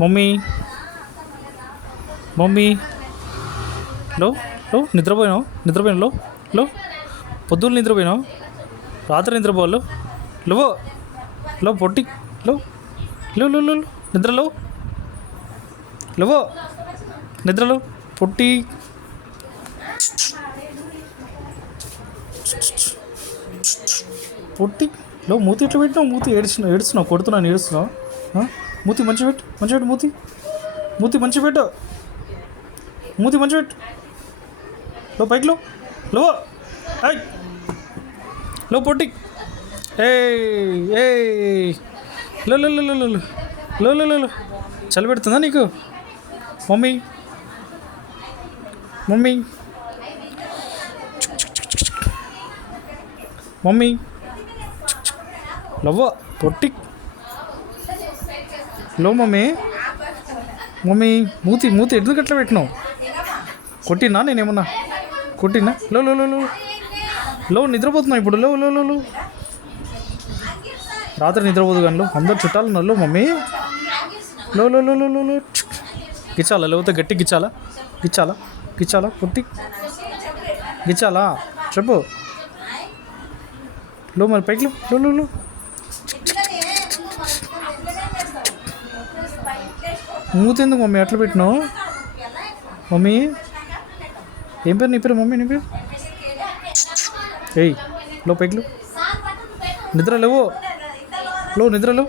Mummy mummy లో లో నిద్రపోయినావు లో పొద్దున్న నిద్రపోయినావు, రాత్రి నిద్రపోవాలి లో పొట్టి లో లో లో లో నిద్రలో నిద్రలో పొట్టి పొట్టి లో మూతి ఎట్లా పెట్టినావు? మూతి ఏడుస్తున్నావు కొడుతున్నాను ఏడుస్తున్నావు. మూతి మంచిగా పెట్టు మూతి మంచిగా పెట్టు లో పైకి లో ఐ లో పొట్టి ఏ లో లో లో లో లో లో లో చలి పెడుతుందా నీకు? మమ్మీ లవ్వ పొట్టి లో మమ్మీ మూతి ఎందుకు అట్లా పెట్టినావు? కొట్టినా నేనేమన్నా కొట్టినా? లో నిద్రపోతున్నావు ఇప్పుడు లో రాత్రి నిద్రపోదు కానీ అందరు చుట్టాలు ఉన్నారు మమ్మీ లో గిచ్చాలా? లేకపోతే గట్టి గిచ్చాలా పొట్టి గిచ్చాలా? చెప్పు లో మరి పైకి లో మూతి ఎందుకు మమ్మీ అట్లా పెట్టినావు? మమ్మీ ఏం పేరు నీ పేరు? మమ్మీ నీ పేరు ఏయ్ లో పైకి నిద్ర లేవు నిద్రలో